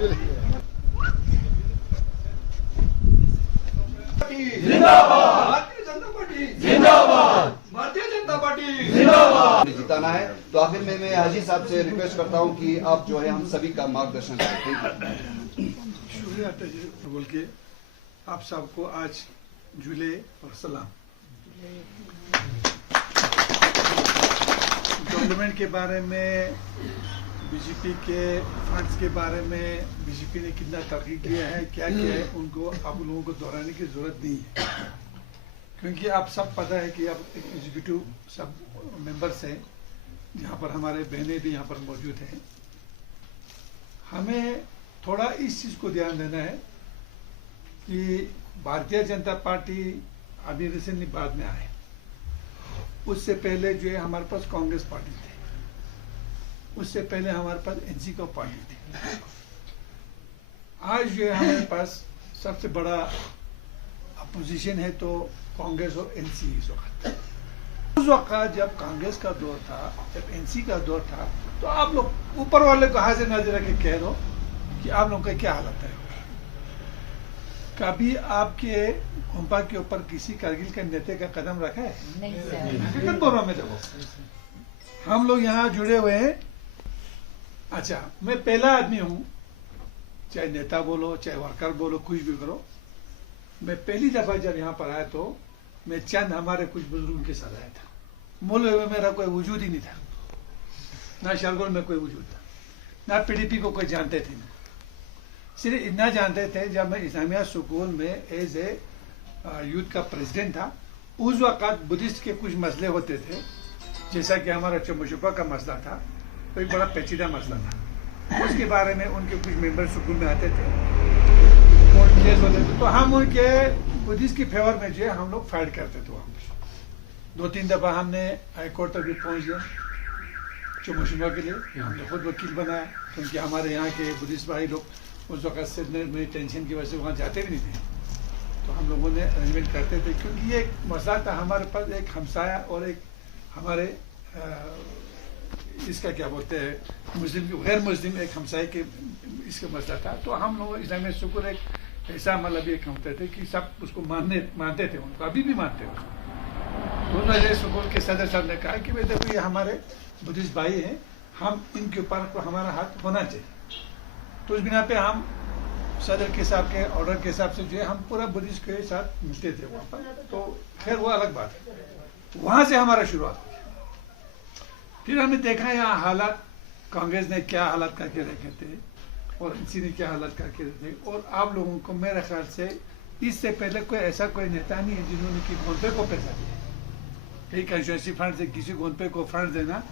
Bharatiya Janata party जिंदाबाद, Bharatiya Janata party जिंदाबाद। जिताना है तो आखिर में मैं हाजी साहब से रिक्वेस्ट करता हूं कि आप जो है हम सभी का मार्गदर्शन करें। शुक्रिया बोल के आप सबको आज जुले और सलाम। गवर्नमेंट के बारे में, बीजेपी के फंड्स के बारे में, बीजेपी ने कितना तरक्की किया है, क्या किया है, उनको आप लोगों को दोहराने की जरूरत नहीं है, क्योंकि आप सब पता है कि आप एग्जीक्यूटिव सब मेंबर्स हैं, यहाँ पर हमारे बहनें भी यहाँ पर मौजूद हैं। हमें थोड़ा इस चीज़ को ध्यान देना है कि भारतीय जनता पार्टी अभी रिसेंटली बाद में आए, उससे पहले जो है हमारे पास कांग्रेस पार्टी थी, उससे पहले हमारे पास एनसी का पार्टी थी। आज जो है हमारे पास सबसे बड़ा अपोजिशन है तो कांग्रेस और एनसी इस वक्त। उस वक्त जब कांग्रेस का दौर था, जब एनसी का दौर था, तो आप लोग ऊपर वाले को हाजिर नाजिर रख के कह दो कि आप लोगों का क्या हालत है। कभी आपके गोंपा के ऊपर किसी कारगिल के नेता का कदम रखा है? नहीं। बोल रहा मैं देखो, हम लोग यहाँ जुड़े हुए हैं। अच्छा, मैं पहला आदमी हूँ, चाहे नेता बोलो चाहे वर्कर बोलो, कुछ भी करो। मैं पहली दफा जब यहाँ पर आया तो मैं चंद हमारे कुछ बुजुर्गों के साथ आया था। मुल्क में मेरा कोई वजूद ही नहीं था, ना शरगोल में कोई वजूद था, ना पीडीपी को कोई जानते थे। सिर्फ इतना जानते थे जब मैं इस्लामिया स्कूल में एज ए यूथ का प्रेसिडेंट था। उस वक्त बुद्धिस्ट के कुछ मसले होते थे, जैसा कि हमारा चमुशुपा का मसला था, तो एक बड़ा पेचीदा मसला था। उसके बारे में उनके कुछ मेंबर स्कूल में आते थे, कोर्ट केस होते थे, तो हम उनके बुद्धिस्ट के फेवर में जो है हम लोग फाइट करते थे। 2-3 दफा हमने हाई कोर्ट तक भी पहुंच गए चमुशुपा के लिए। हमने खुद वकील बनाया, क्योंकि हमारे यहाँ के बुद्धिस्ट भाई लोग उस वक्त से मेरी टेंशन की वजह से वहाँ जाते भी नहीं थे, तो हम लोगों ने अरेंजमेंट करते थे। क्योंकि ये एक मसला था हमारे पास, एक हमसाया और एक हमारे इसका क्या बोलते हैं, मुस्लिम गैर मुस्लिम एक हमसाए के इसका मसला था। तो हम लोग इस्लामिक शुक्र एक ऐसा मतलब एक होते थे कि सब उसको मानते थे, उनको अभी भी मानते हैं उसको। उस वजह स्कूल के सदर साहब ने कहा कि भाई देखो ये हमारे बुद्धिस्ट भाई हैं, हम इनके ऊपर हमारा हाथ होना चाहिए। तो उस बिना पे हम सदर के साहब के ऑर्डर के हिसाब से जो है हम पूरा बुद्धिस्ट के साथ मिलते थे वहाँ पर। तो खैर वो अलग बात है, वहाँ से हमारा शुरुआत हुई। फिर हमने देखा यहाँ हालात, कांग्रेस ने क्या हालात करके रखे थे और एनसी ने क्या हालात करके रखे थे। और आप लोगों को मेरे ख्याल से इससे पहले कोई ऐसा कोई नेता नहीं है जिन्होंने कि गोंपे को पैसा दिया। कई कंस्टिट्यूंसी फंड से किसी गोंपे को फंड देना,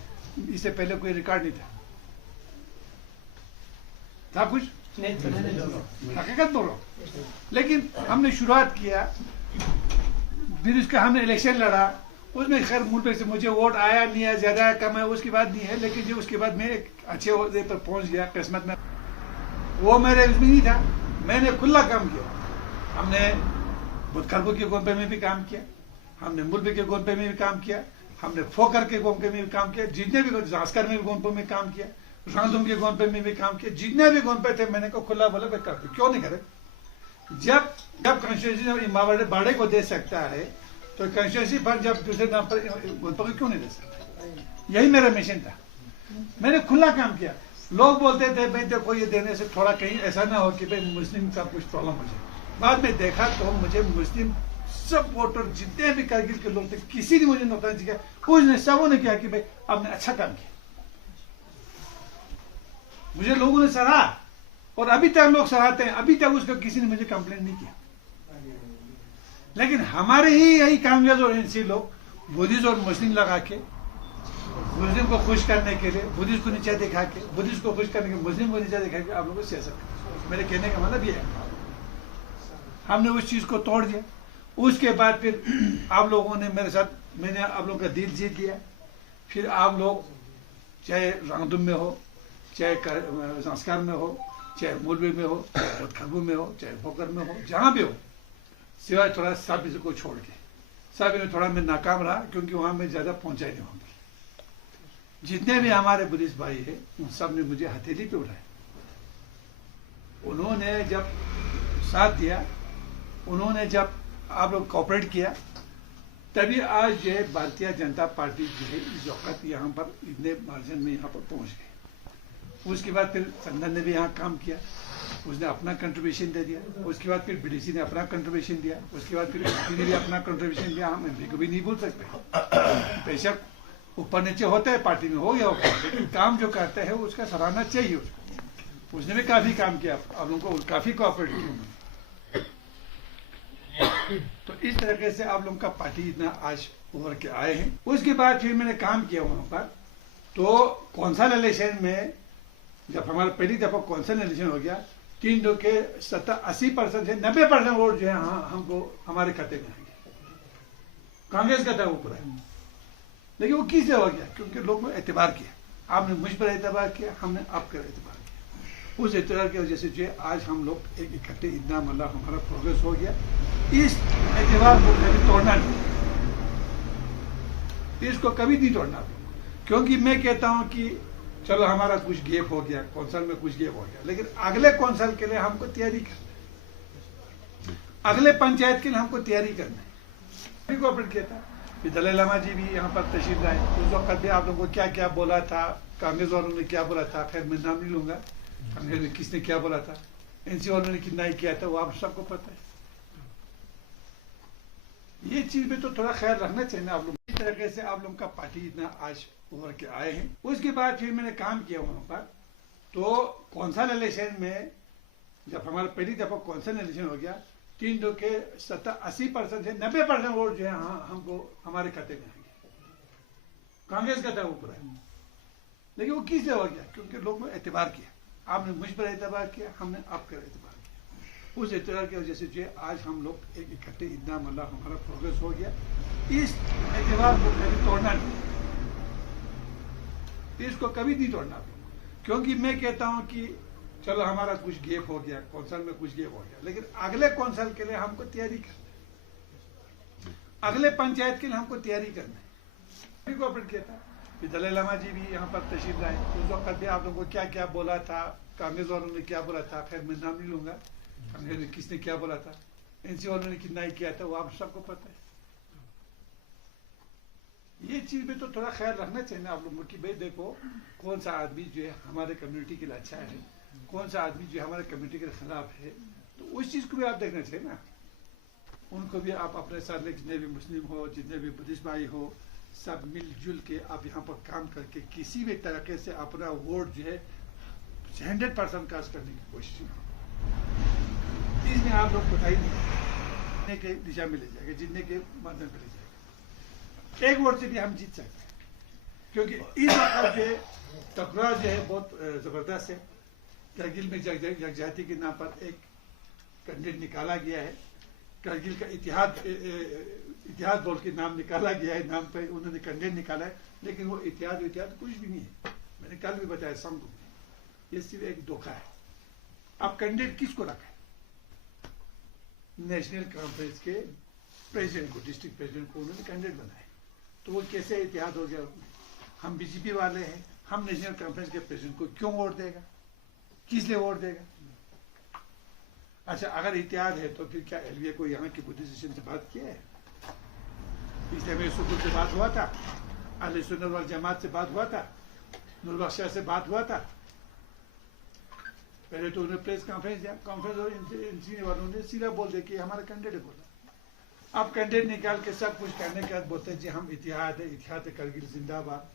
इससे पहले कोई रिकॉर्ड नहीं था कुछ नहीं, हकीकत बोल रहा हूँ। लेकिन हमने शुरुआत किया, फिर उसका हमने इलेक्शन लड़ा, उसमें खैर मुल्क से मुझे वोट आया नहीं है, ज्यादा है कम है उसकी बात नहीं है, लेकिन जो उसके बाद मैं एक अच्छे ओहदे पर पहुंच गया किस्मत में, वो मेरे उसमें नहीं था। मैंने खुला काम किया। हमने बुदखरबू के गोंपे में भी काम किया, हमने मुल्क के गोंपे में भी काम किया, हमने फोकर के गोंपे में भी काम किया, जितने भी जास्कर में भी गोंपे में काम किया, रांधुम के गोंपे में भी काम किया, जितने भी गोंपे थे मैंने को खुला बोला भाई कर, क्यों नहीं करे। जब कॉन्स्टिट्यूंसी बाड़े को दे सकता है तो कंस्टिट्यूंसी फंड जब दूसरे नाम पर गोंपे को क्यों नहीं दे सकता। यही मेरा मिशन था, मैंने खुला काम किया। लोग बोलते थे भाई देखो ये देने से थोड़ा कहीं ऐसा ना हो कि भाई मुस्लिम का कुछ प्रॉब्लम हो जाए। बाद में देखा तो मुझे मुस्लिम सब वोटर जितने भी कारगिल के लोग थे, किसी ने मुझे नुकसान किया, उसने सबों ने किया कि भाई आपने अच्छा काम किया। मुझे लोगों ने सराहा और अभी तक लोग सराहते हैं, अभी तक उसका किसी ने मुझे कंप्लेंट नहीं किया। लेकिन हमारे ही यही कांग्रेस और एनसी लोग बुद्धिस्ट और मुस्लिम लगा के, मुस्लिम को खुश करने के लिए बुद्धिस्ट को नीचे दिखा के, बुद्धिस्ट को खुश करने के मुस्लिम को नीचे दिखा के आप लोगों को सियासत कर। मेरे कहने का मतलब ये है, हमने उस चीज को तोड़ दिया। उसके बाद फिर आप लोगों ने मेरे साथ, मैंने आप लोगों का दिल जीत लिया। फिर आप लोग चाहे रांगदुम में हो, चाहे संस्कार में हो, चाहे मुलबी में हो, चाहे बुदखरबू में हो, चाहे फोकर में हो, जहाँ भी हो, सिवाय थोड़ा साबित को छोड़ के, साबित में थोड़ा मैं नाकाम रहा क्योंकि वहाँ मैं ज़्यादा पहुँचा ही नहीं वहाँ पर। जितने भी हमारे बुद्धिस्ट भाई हैं उन सब ने मुझे हथेली पे उठाया। उन्होंने जब साथ दिया, उन्होंने जब आप लोग कोऑपरेट किया, तभी आज जो है भारतीय जनता पार्टी जो है इस वक्त यहाँ पर इतने मार्जिन में यहाँ पर पहुँच गए। उसके बाद फिर संगठन ने भी यहाँ काम किया, उसने अपना कंट्रीब्यूशन दे दिया। उसके बाद फिर बीडीसी ने अपना कंट्रीब्यूशन दिया। उसके बाद फिर एमपी ने भी अपना कंट्रीब्यूशन दिया। हम एमपी को भी नहीं बोल सकते, बेशक ऊपर नीचे होता है, पार्टी में हो गया होगा, लेकिन काम जो करता है उसका सराहना चाहिए उसको। उसने भी काफी काम किया, आप लोगों को काफी कोऑपरेट किया। तो इस तरीके से आप लोगों का पार्टी इतना आज उभर के आए हैं। उसके बाद फिर मैंने काम किया वहां पर। तो कौंसल इलेक्शन में जब हमारा पहली दफा कौंसल इलेक्शन हो गया, 3 के 80% से 90% वोट जो है हमको हमारे खाते में आएंगे। कांग्रेस का था ऊपर है, लेकिन वो किससे हो गया? क्योंकि लोगों ने एतबार किया। आपने मुझ पर एतबार किया, हमने आप पर एतबार किया। उस एतबार की वजह से जो है आज हम लोग एक इकट्ठे इतना मतलब हमारा प्रोग्रेस हो गया। इस एतबार को कभी तोड़ना नहीं, इसको कभी नहीं तोड़ना। क्योंकि मैं कहता हूं कि चलो हमारा कुछ गैप हो गया, कौंसल में कुछ गैप हो गया, लेकिन अगले कौंसल के लिए हमको तैयारी करना है, अगले पंचायत के लिए हमको तैयारी करना है। कोऑपरेट किया था, दलाई लामा जी भी यहाँ पर तशरीफ लाए। उस वक्त भी आप लोगों को क्या क्या बोला था, कांग्रेस वालों ने क्या बोला था, खैर मैं नाम नहीं लूंगा, कांग्रेस ने किसने क्या बोला था, एनसी वालों ने कितना ही किया था, वो आप सबको पता है। ये चीज में तो थोड़ा ख्याल रखना चाहिए ना आप लोग। इस तरीके से आप लोगों का पार्टी इतना आज उभर के आए हैं। उसके बाद फिर मैंने काम किया वहां पर। तो कौंसल इलेक्शन में जब हमारा पहली दफा कौंसल इलेक्शन हो गया, 3 के 80% से 90% वोट जो है हमको हमारे खाते में आएंगे। कांग्रेस का था ऊपर है, लेकिन वो किससे हो गया? क्योंकि लोगों ने एतबार किया। आपने मुझ पर एतबार किया, हमने आप पर एतबार किया। उस एतबार की वजह से जो है आज हम लोग एक इकट्ठे इतना मतलब हमारा प्रोग्रेस हो गया। इस एतबार को कभी तोड़ना नहीं, इसको कभी नहीं तोड़ना। क्योंकि मैं कहता हूं कि चलो हमारा कुछ गैप हो गया, कौंसल में कुछ गैप हो गया, लेकिन अगले कौंसल के लिए हमको तैयारी करना है, अगले पंचायत के लिए हमको तैयारी करना है। कोऑपरेट किया था, दलाई लामा जी भी यहाँ पर तशरीफ लाए। उस वक्त भी आप लोगों को क्या क्या बोला था, कांग्रेस वालों ने क्या बोला था, खैर मैं नाम नहीं लूंगा, कांग्रेस ने किसने क्या बोला था, एनसी वालों ने कितना ही किया था, वो आप सबको पता है। ये चीज में तो थोड़ा ख्याल रखना चाहिए ना आप लोगों की। भाई देखो, कौन सा आदमी जो है हमारे कम्युनिटी के लिए अच्छा है, कौन सा आदमी जो हमारे कम्युनिटी के खिलाफ है, तो उस चीज को भी आप देखना चाहिए ना। उनको भी आप अपने साथ ले, जितने भी मुस्लिम हो, जितने भी बुद्धिस्ट भाई हो, सब मिलजुल के आप यहाँ पर काम करके किसी भी तरीके से अपना वोट जो है 100% कास्ट करने की कोशिश करें। इसमें आप लोग बताइए जीतने के दिशा में ले जाएगा, जीतने के माध्यम पर ले जाएगा। एक वोट से भी हम जीत सकते हैं, क्योंकि इस वक्त जो है टकराव जो है बहुत जबरदस्त है। करगिल में जगजाती के नाम पर एक कैंडिडेट निकाला गया है। करगिल का इतिहास बोल के नाम निकाला गया है, नाम पे उन्होंने कैंडिडेट निकाला है, लेकिन वो इतिहास कुछ भी नहीं है। मैंने कल भी बताया सबको, ये सिर्फ एक धोखा है। अब कैंडिडेट किसको रखा है? नेशनल कॉन्फ्रेंस के प्रेसिडेंट को, डिस्ट्रिक्ट प्रेसिडेंट को उन्होंने कैंडिडेट बनाया। तो वो कैसे इतिहास हो गया? हम बीजेपी वाले हैं, हम नेशनल कॉन्फ्रेंस के प्रेसिडेंट को क्यों वोट देगा, किस लिए वोट देगा? अच्छा, अगर इतिहाद है तो फिर क्या एलवीए को यहाँ की बुद्धिस्ट से बात किया है? इसलिए मेरे सुकून से बात हुआ था, अहले सुन्नत वल जमात से बात हुआ था, नूर बख्शिया से बात हुआ था। पहले तो उन्हें प्रेस कॉन्फ्रेंस दिया, कॉन्फ्रेंस और एनसी वालों ने सीधा बोल दिया कि हमारा कैंडिडेट बोला। अब कैंडिडेट निकाल के सब कुछ करने के बाद बोलते हैं जी हम इतिहाद है करगिल जिंदाबाद,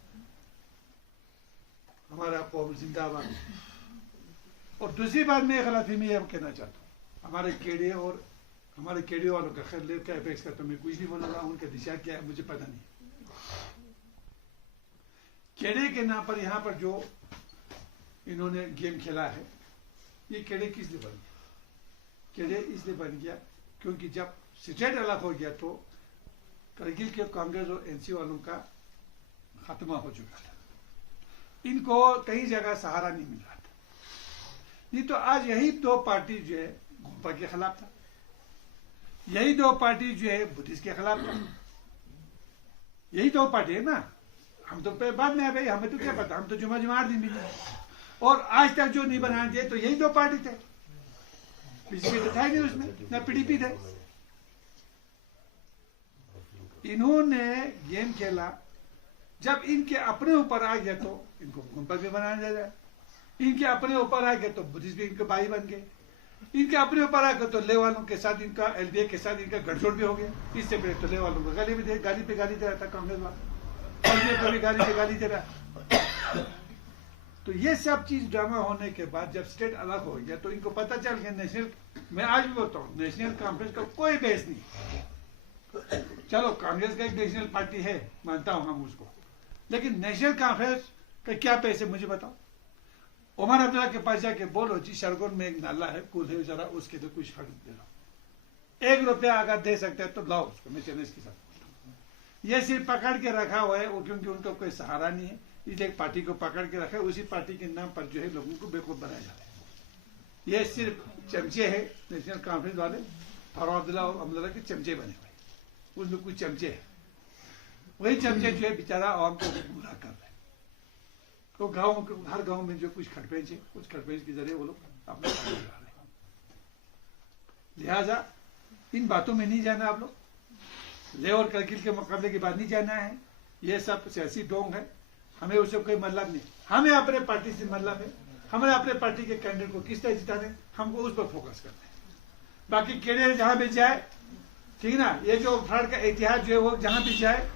हमारा कौम जिंदाबाद। और दूसरी बात मैं गलती में यह कहना चाहता हूँ, हमारे केडीए वालों का खैर लेकर अपेक्स का तो मैं कुछ नहीं बोलूंगा, उनका दिशा क्या है मुझे पता नहीं। केडीए के नाम पर यहाँ पर जो इन्होंने गेम खेला है, ये केडीए किस लिए बन गया? केडीए इसलिए बन गया क्योंकि जब स्टेट अलग हो गया तो करगिल के कांग्रेस और एनसी वालों का खात्मा हो चुका था। इनको कई जगह सहारा नहीं मिल रहा था। नहीं तो आज यही दो पार्टी जो है घोंपा के खिलाफ था, यही दो पार्टी जो है बुद्धिस्ट के खिलाफ था। यही दो पार्टी है ना। हम तो बाद में आ गए, हमें तो क्या पता, हम तो जुमा दिन भी नहीं। और आज तक जो नहीं बनाए थे तो यही दो पार्टी थे। बीजेपी तो था ही नहीं उसमें, ना पीडीपी थे। इन्होंने गेम खेला, जब इनके अपने ऊपर आ गया तो इनको घुमपर भी बनाया जा रहा है, इनके अपने ऊपर आ गया तो बुद्धिस्ट भी इनके भाई बन गए, इनके अपने ऊपर आ गया तो ले वालों के साथ इनका, एलडीए के साथ इनका गठजोड़ भी हो गया। इससे पहले तो ले वालों को गाली पे गाली दे रहा था कांग्रेस वाला, एलडीए को भी गाली पे गाली दे रहा। तो ये सब चीज ड्रामा होने के बाद जब स्टेट अलग हो गया तो इनको पता चल गया नेशनल, मैं आज भी बोलता हूँ नेशनल कॉन्फ्रेंस का कोई बेस नहीं। चलो कांग्रेस का एक नेशनल पार्टी है, मानता हूं हम उसको, लेकिन नेशनल कॉन्फ्रेंस का क्या पैसे मुझे बताओ। उमर अब्दुल्ला के पास जाके बोलो जी शरगोन में एक नाला है, कुल है, जरा उसके तो कुछ फर्क दे रहा, 1 रुपया अगर दे सकते हैं तो लाओ उसको, मैं चैलेंज के साथ। ये सिर्फ पकड़ के रखा हुआ है वो, क्योंकि उनका कोई सहारा नहीं है, इसलिए एक पार्टी को पकड़ के रखा है, उसी पार्टी के नाम पर जो है लोगों को बेवकूफ बनाया जा रहा है। ये सिर्फ चमचे है नेशनल कॉन्फ्रेंस वाले, फारूक अब्दुल्ला और अब्दुल्ला के चमचे बने हुए, उसमें कुछ चमचे है, वही चमचे जो है बेचारा आवाम को गुमराह कर रहे हैं। तो हर गांव में जो कुछ खटपेंच है, उस खटपेंच के जरिए वो लोग अपना काम चला रहे हैं। लिहाजा इन बातों में नहीं जाना आप लोग, ले और करगिल के मुकाबले की बात नहीं जाना है, ये सब सियासी डोंग है, हमें उससे कोई मतलब नहीं। हमें अपने पार्टी से मतलब है, हमें अपने पार्टी के कैंडिडेट को किस तरह जिताने, हमको उस पर फोकस करना है। बाकी कैंडिडेट जहां भी जाए, ठीक ना, ये जो फ्रॉड का इतिहास जो है वो जहां भी जाए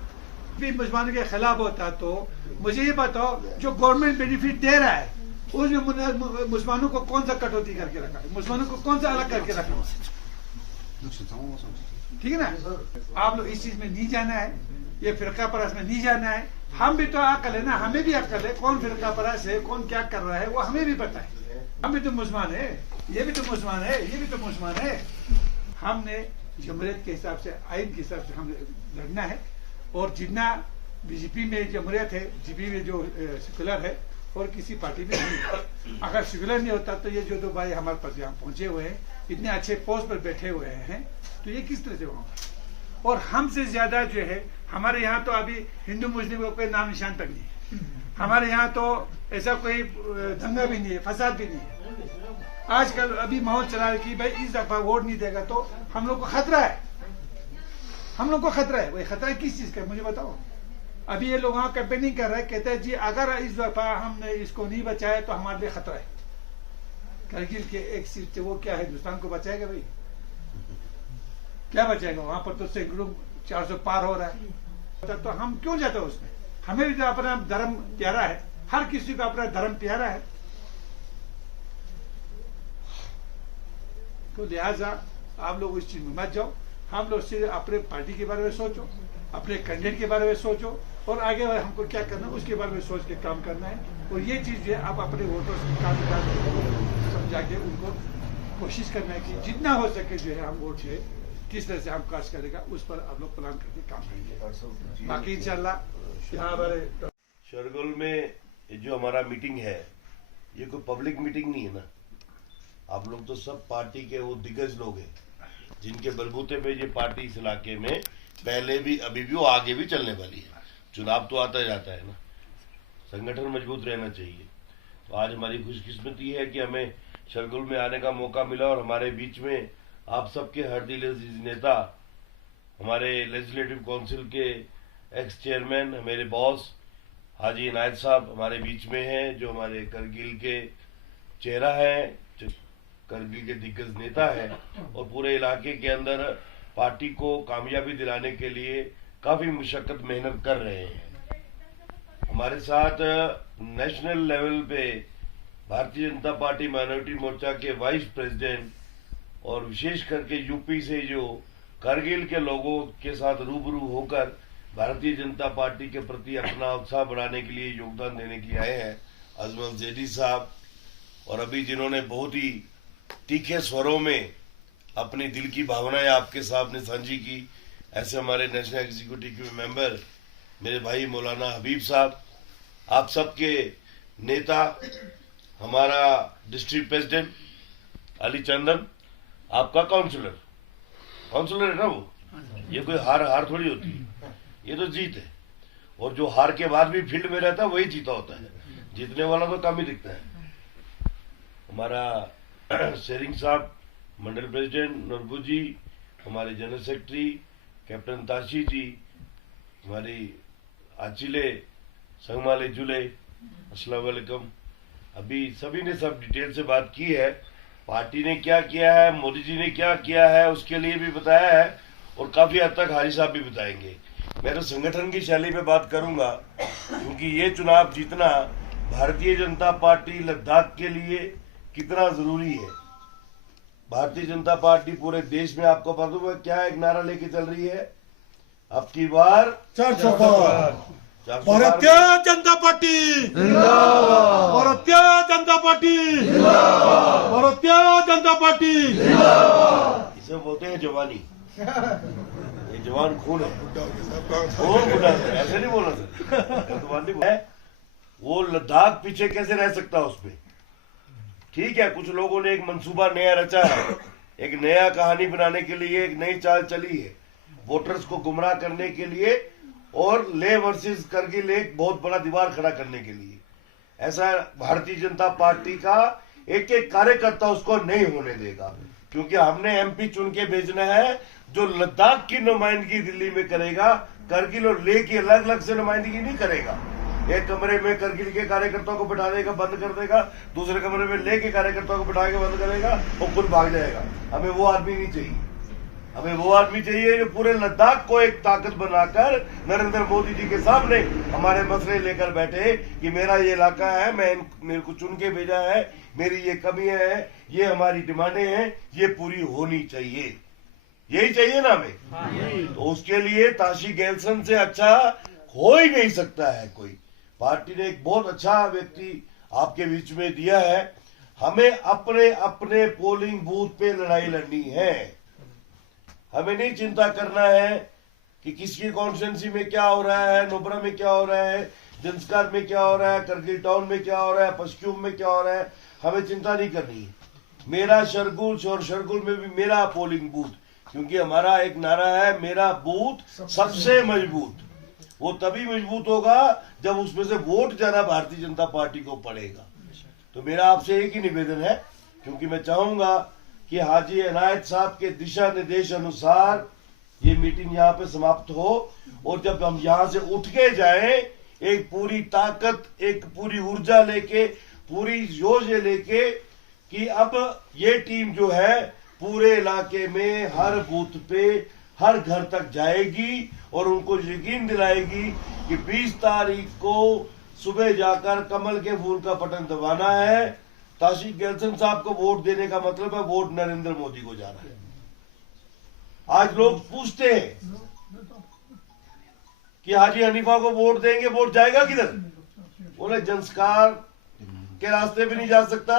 भी मुसलमानों के खिलाफ होता, तो मुझे ये बताओ जो गवर्नमेंट बेनिफिट दे रहा है उसमें मुसलमानों को कौन सा कटौती करके रखा है, मुसलमानों को कौन सा अलग करके रखा है, ठीक है ना। आप लोग इस चीज में नहीं जाना है, ये फिरका परस्त में नहीं जाना है। हम भी तो अकल है ना, हमें भी अकल है, कौन फिरका परस्त है, कौन क्या कर रहा है वो हमें भी पता है। हम भी तो मुसलमान है, ये भी तो मुसलमान है, ये भी तो मुसलमान है। हमने जमहूरियत के हिसाब से, आइन के हिसाब से हमें लड़ना है, और जितना बीजेपी में जमहूरियत है, जीपी में जो सेकुलर है, और किसी पार्टी में नहीं है। अगर सेकुलर नहीं होता तो ये जो दो भाई हमारे पास यहाँ पहुंचे हुए हैं, इतने अच्छे पोस्ट पर बैठे हुए हैं, तो ये किस तरह से होगा। और हमसे ज्यादा जो है हमारे यहाँ तो अभी हिंदू मुस्लिम का कोई नाम निशान तक नहीं है, हमारे यहाँ तो ऐसा कोई दंगा भी नहीं है, फसाद भी नहीं है। आजकल अभी माहौल चला है कि भाई इस दफा वोट नहीं देगा तो हम लोग को खतरा है, हम लोग को खतरा है। वही खतरा है किस चीज का मुझे बताओ। अभी ये लोग वहां कैंपेनिंग कर रहे हैं, कहते हैं जी अगर इस दफा हमने इसको नहीं बचाया तो हमारे लिए खतरा है। करगिल के एक सीट से वो क्या हिंदुस्तान को बचाएगा भाई, क्या बचाएगा। वहां पर तो सैकड़ों 400 पार हो रहा है, तो हम क्यों जाते हैं उसमें। हमें भी तो अपना धर्म प्यारा है, हर किसी को अपना धर्म प्यारा है। तो लिहाजा आप लोग उस चीज में मत जाओ, हम लोग सिर्फ अपने पार्टी के बारे में सोचो, अपने कैंडिडेट के बारे में सोचो, और आगे हमको क्या करना है उसके बारे में सोच के काम करना है। और ये चीज जो है आप अपने वोटर्स को समझा के उनको कोशिश करना है कि जितना हो सके जो है हम वोट जो है किस तरह से हम काज करेगा उस पर आप लोग प्लान करके काम करेंगे। बाकी इंशाल्लाह यहाँ हमारे शरगोल में जो हमारा मीटिंग है ये कोई पब्लिक मीटिंग नहीं है ना। आप लोग तो सब पार्टी के वो दिग्गज लोग हैं जिनके बलबूते पे ये पार्टी इस इलाके में पहले भी, अभी भी, वो आगे भी चलने वाली है। चुनाव तो आता जाता है ना, संगठन मजबूत रहना चाहिए। तो आज हमारी खुशकिस्मती है कि हमें शरगोल में आने का मौका मिला, और हमारे बीच में आप सबके हरदिल अजीज नेता, हमारे लेजिस्लेटिव काउंसिल के एक्स चेयरमैन, मेरे बॉस हाजी इनायत साहब हमारे बीच में हैं, जो हमारे करगिल के चेहरा है, जो करगिल के दिग्गज नेता है, और पूरे इलाके के अंदर पार्टी को कामयाबी दिलाने के लिए काफी मुशक्कत मेहनत कर रहे हैं। हमारे साथ नेशनल लेवल पे भारतीय जनता पार्टी माइनॉरिटी मोर्चा के वाइस प्रेसिडेंट और विशेष करके यूपी से जो करगिल के लोगों के साथ रूबरू होकर भारतीय जनता पार्टी के प्रति अपना उत्साह बढ़ाने के लिए, योगदान देने के लिए आए हैं, अजमल जैदी साहब, और अभी जिन्होंने बहुत ही तीखे स्वरों में अपनी दिल की भावनाएं आपके सामने साझी की, ऐसे हमारे नेशनल एग्जीक्यूटिव मेंबर मेरे भाई मौलाना हबीब साहब, आप सबके नेता, हमारा डिस्ट्रिक्ट प्रेसिडेंट अली चंदन, आपका काउंसलर है ना वो, ये कोई हार थोड़ी होती है, ये तो जीत है। और जो हार के बाद भी फील्ड में रहता है वही जीता होता है, जीतने वाला तो कम ही दिखता है। हमारा शेरिंग साहब मंडल प्रेसिडेंट नरबू जी, हमारे जनरल सेक्रेटरी कैप्टन ताशी जी, हमारी आचिले संगमाले जुले, अस्सलाम वालेकुम। अभी सभी ने सब डिटेल से बात की है, पार्टी ने क्या किया है, मोदी जी ने क्या किया है उसके लिए भी बताया है, और काफी हद तक हाजी साहब भी बताएंगे। मैं तो संगठन की शैली पे बात करूंगा, क्योंकि ये चुनाव जीतना भारतीय जनता पार्टी लद्दाख के लिए कितना जरूरी है। भारतीय जनता पार्टी पूरे देश में, आपको पता हुआ क्या एक नारा लेके चल रही है, अब की बार 400 पार। भारतीय जनता पार्टी जिंदाबाद, भारतीय जनता पार्टी जिंदाबाद, भारतीय जनता पार्टी जिंदाबाद। इसे बोलते हैं जवानी, ये जवान खून है। वो बुढ़ा ऐसे नहीं बोला सर, वो लद्दाख पीछे कैसे रह सकता उसमें। ठीक है, कुछ लोगों ने एक मंसूबा नया रचा है, एक नया कहानी बनाने के लिए एक नई चाल चली है, वोटर्स को गुमराह करने के लिए और ले वर्सेस करगिल एक बहुत बड़ा दीवार खड़ा करने के लिए। ऐसा भारतीय जनता पार्टी का एक एक कार्यकर्ता उसको नहीं होने देगा, क्योंकि हमने एमपी चुन के भेजना है जो लद्दाख की नुमाइंदगी दिल्ली में करेगा, करगिल और लेह की अलग अलग से नुमाइंदगी नहीं करेगा। एक कमरे में करगिल के कार्यकर्ताओं को बिठा देगा, बंद कर देगा, दूसरे कमरे में लेह के कार्यकर्ताओं को बिठा के बंद करेगा और खुद भाग जाएगा। हमें वो आदमी नहीं चाहिए, हमें वो आदमी चाहिए जो पूरे लद्दाख को एक ताकत बनाकर नरेंद्र मोदी जी के सामने हमारे मसले लेकर बैठे कि मेरा ये इलाका है, मेरे को चुन के भेजा है, मेरी ये कमियां हैं, ये हमारी डिमांडें हैं, ये पूरी होनी चाहिए। यही चाहिए ना हमें। तो उसके लिए ताशी गैलसन से अच्छा हो ही नहीं सकता है कोई। पार्टी ने एक बहुत अच्छा व्यक्ति आपके बीच में दिया है। हमें अपने अपने पोलिंग बूथ पे लड़ाई लड़नी है। हमें नहीं चिंता करना है कि किसकी कॉन्स्टिट्यूंसी में क्या हो रहा है, नुब्रा में क्या हो रहा है, जंस्कार में क्या हो रहा है, करगिल टाउन में क्या हो रहा है, पश्चिम में क्या हो रहा है। हमें चिंता नहीं करनी है। मेरा शरगुल और शरगुल में भी मेरा पोलिंग बूथ, क्योंकि हमारा एक नारा है, मेरा बूथ सबसे मजबूत। वो तभी मजबूत होगा जब उसमें से वोट जाना भारतीय जनता पार्टी को पड़ेगा। तो मेरा आपसे एक ही निवेदन है, क्योंकि मैं चाहूंगा कि हाजी इनायत साहब के दिशा निर्देश अनुसार ये मीटिंग यहाँ पे समाप्त हो, और जब हम यहाँ से उठ के जाएं एक पूरी ताकत, एक पूरी ऊर्जा लेके, पूरी जोश लेके कि अब ये टीम जो है पूरे इलाके में हर बूथ पे हर घर तक जाएगी और उनको यकीन दिलाएगी कि 20 तारीख को सुबह जाकर कमल के फूल का बटन दबाना है। ताशी गैलसन साहब को वोट देने का मतलब है वोट नरेंद्र मोदी को जाना है। आज लोग पूछते हैं कि हाजी हनीफा को वोट देंगे, वोट जाएगा किधर? बोले जंस्कार के रास्ते भी नहीं जा सकता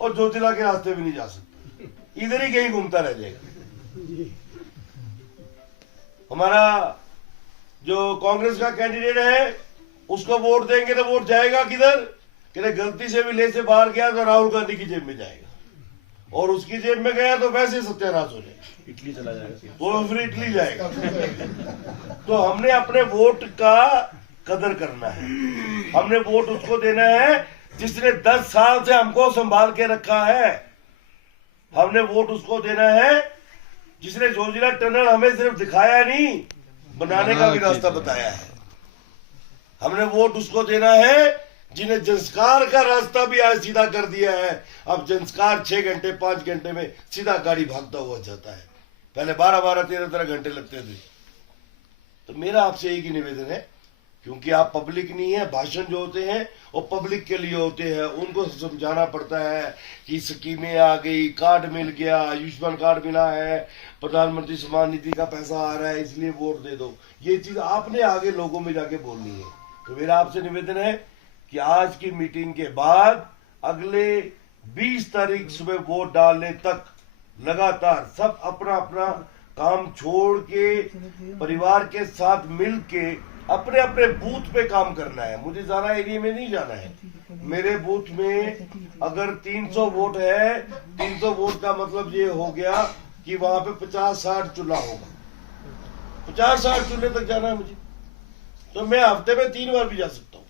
और ज्योतिला के रास्ते भी नहीं जा सकता, इधर ही कहीं घूमता रह जाएगा। हमारा जो कांग्रेस का कैंडिडेट है उसको वोट देंगे तो वोट जाएगा किधर? कि गलती से भी ले से बाहर गया तो राहुल गांधी की जेब में जाएगा, और उसकी जेब में गया तो वैसे सत्यानाश हो जाएगा, इटली चला जाएगा, वो फिर इटली जाएगा। तो हमने अपने वोट का कदर करना है। हमने वोट उसको देना है जिसने 10 साल से हमको संभाल के रखा है। हमने वोट उसको देना है जिसने जोजिला टनल हमें सिर्फ दिखाया नहीं, बनाने का भी रास्ता बताया है। हमने वोट उसको देना है जिन्हें जंस्कार का रास्ता भी आज सीधा कर दिया है। अब जंस्कार 6 घंटे 5 घंटे में सीधा गाड़ी भागता हुआ जाता है, पहले 12-12 13-13 घंटे लगते थे। तो मेरा आपसे एक ही निवेदन है, क्योंकि आप पब्लिक नहीं है, भाषण जो होते हैं वो पब्लिक के लिए होते हैं, उनको समझाना पड़ता है कि स्कीमें आ गई, कार्ड मिल गया, आयुष्मान कार्ड मिला है, प्रधानमंत्री सम्मान निधि का पैसा आ रहा है, इसलिए वोट दे दो। ये चीज आपने आगे लोगों में जाके बोलनी है। तो मेरा आपसे निवेदन है कि आज की मीटिंग के बाद अगले 20 तारीख सुबह वोट डालने तक लगातार सब अपना अपना काम छोड़ के परिवार के साथ मिल के अपने अपने बूथ पे काम करना है। मुझे ज्यादा एरिया में नहीं जाना है। मेरे बूथ में अगर 300 वोट है, 300 वोट का मतलब ये हो गया कि वहां पे 50-60 चूल्हा होगा। 50-60 चूल्हे तक जाना है मुझे, तो मैं हफ्ते में 3 बार भी जा सकता हूँ।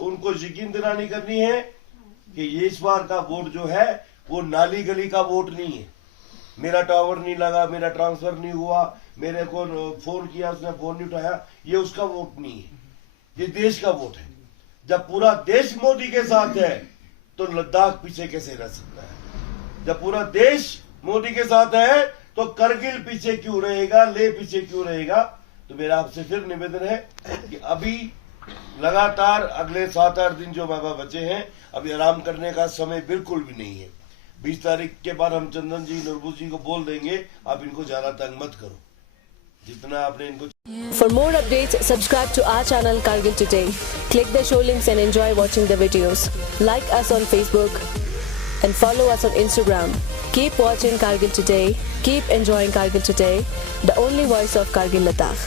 उनको यकीन दिलानी करनी है कि ये इस बार का वोट जो है वो नाली गली का वोट नहीं है। मेरा टावर नहीं लगा, मेरा ट्रांसफर नहीं हुआ, मेरे को फोन किया उसने फोन नहीं उठाया, ये उसका वोट नहीं है, ये देश का वोट है। जब पूरा देश मोदी के साथ है तो लद्दाख पीछे कैसे रह सकता है? जब पूरा देश मोदी के साथ है तो करगिल पीछे क्यों रहेगा, लेह पीछे क्यों रहेगा? तो मेरा आपसे फिर निवेदन है कि अभी लगातार अगले 7-8 दिन जो बाबा बचे हैं, अभी आराम करने का समय बिल्कुल भी नहीं है। 20 तारीख के बाद हम चंदन जी, नूरबू जी को बोल देंगे आप इनको ज्यादा तंग मत करो, जितना आपने इनको। For more updates, subscribe to our channel Kargil Today. Click the show links and enjoy watching the videos. Like us on Facebook and follow us on Instagram. Keep watching Kargil Today. Keep enjoying Kargil Today, the only voice of Kargil Ladakh.